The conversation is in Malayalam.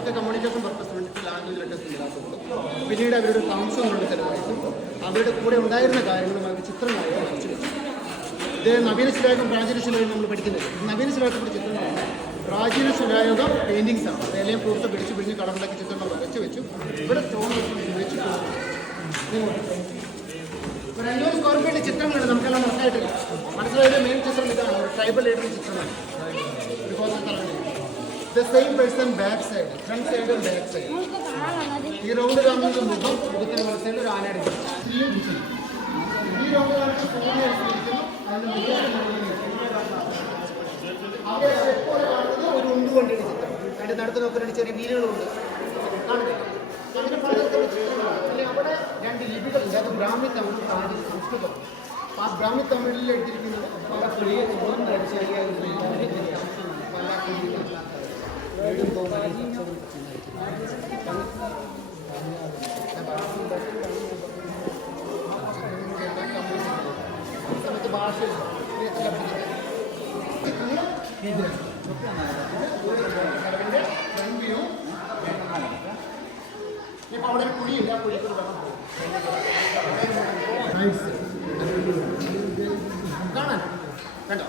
അവർക്ക് കമ്മ്യൂണിക്കേഷൻ പർപ്പസ് വേണ്ടിയിട്ട് ലാംഗ്വേജിലൊക്കെ ഇല്ലാത്തതുകൊണ്ട് പിന്നീട് അവരുടെ താമസങ്ങളുടെ ചിലവായിട്ടും അവരുടെ കൂടെ ഉണ്ടായിരുന്ന കാര്യങ്ങളും അവർക്ക് ചിത്രങ്ങളായി വരച്ചു വെച്ചു. ഇത് നവീന ശിലായുഗം പ്രാചീന ശിലായുഗം നമ്മൾ പഠിക്കുന്നത്. നവീന ശിലായുഗത്തിൻ്റെ ചിത്രങ്ങളാണ്. പ്രാചീന ശിലായുഗ പെയിൻറ്റിങ്സ് ആണ്. ഇലയും പൂർത്ത് പിടിച്ച് പിടിഞ്ഞ് കളറിലൊക്കെ ചിത്രങ്ങൾ വരച്ചു വെച്ചു. ഇവിടെ സ്റ്റോൺ വെച്ച് ഒരു 500 സ്ക്വയർ ഫീറ്റ് ചിത്രങ്ങളുണ്ട്. നമുക്കെല്ലാം മനസ്സിലായിട്ടില്ല. മനസ്സിലായത് മെയിൻ ചിത്രം ഇതാണ്. ഒരു ട്രൈബൽ ലീഡറിൻ്റെ ചിത്രമാണ്. The same person back side, front side and back side. ഈ റൗണ്ട് കാണുന്നത് മുഖത്തിന് വലത്തേൽ ഒരു ആനയുടെ ഈ റൗണ്ട് കാണുന്നത് ഫോണിൽ ഇരിക്കുന്നു. അവിടെ എപ്പോൾ കാണുന്നത് ഒരു ഉണ്ടുകൊണ്ടിന്റെ ചിത്രം. അതിൻ്റെ നടത്ത് നോക്കുന്ന ചെറിയ വീലുകളുണ്ട്. കാണുന്നില്ല. അതിന് പലതരത്തിലുള്ള ചിത്രങ്ങളാണ്. അല്ലെങ്കിൽ അവിടെ 2 ലിപികളുണ്ട്. അത് ബ്രാഹ്മി തമിഴ്, സംസ്കൃതം. ആ ബ്രാഹ്മി തമിഴിൽ എടുത്തിരിക്കുന്നത് പല പുളിയെ സമയത്ത് ഭാഷ ഇപ്പൊ അവിടെ ഒരു കുഴിയില്ല. കുഴിക്ക് കാണാൻ കണ്ടോ?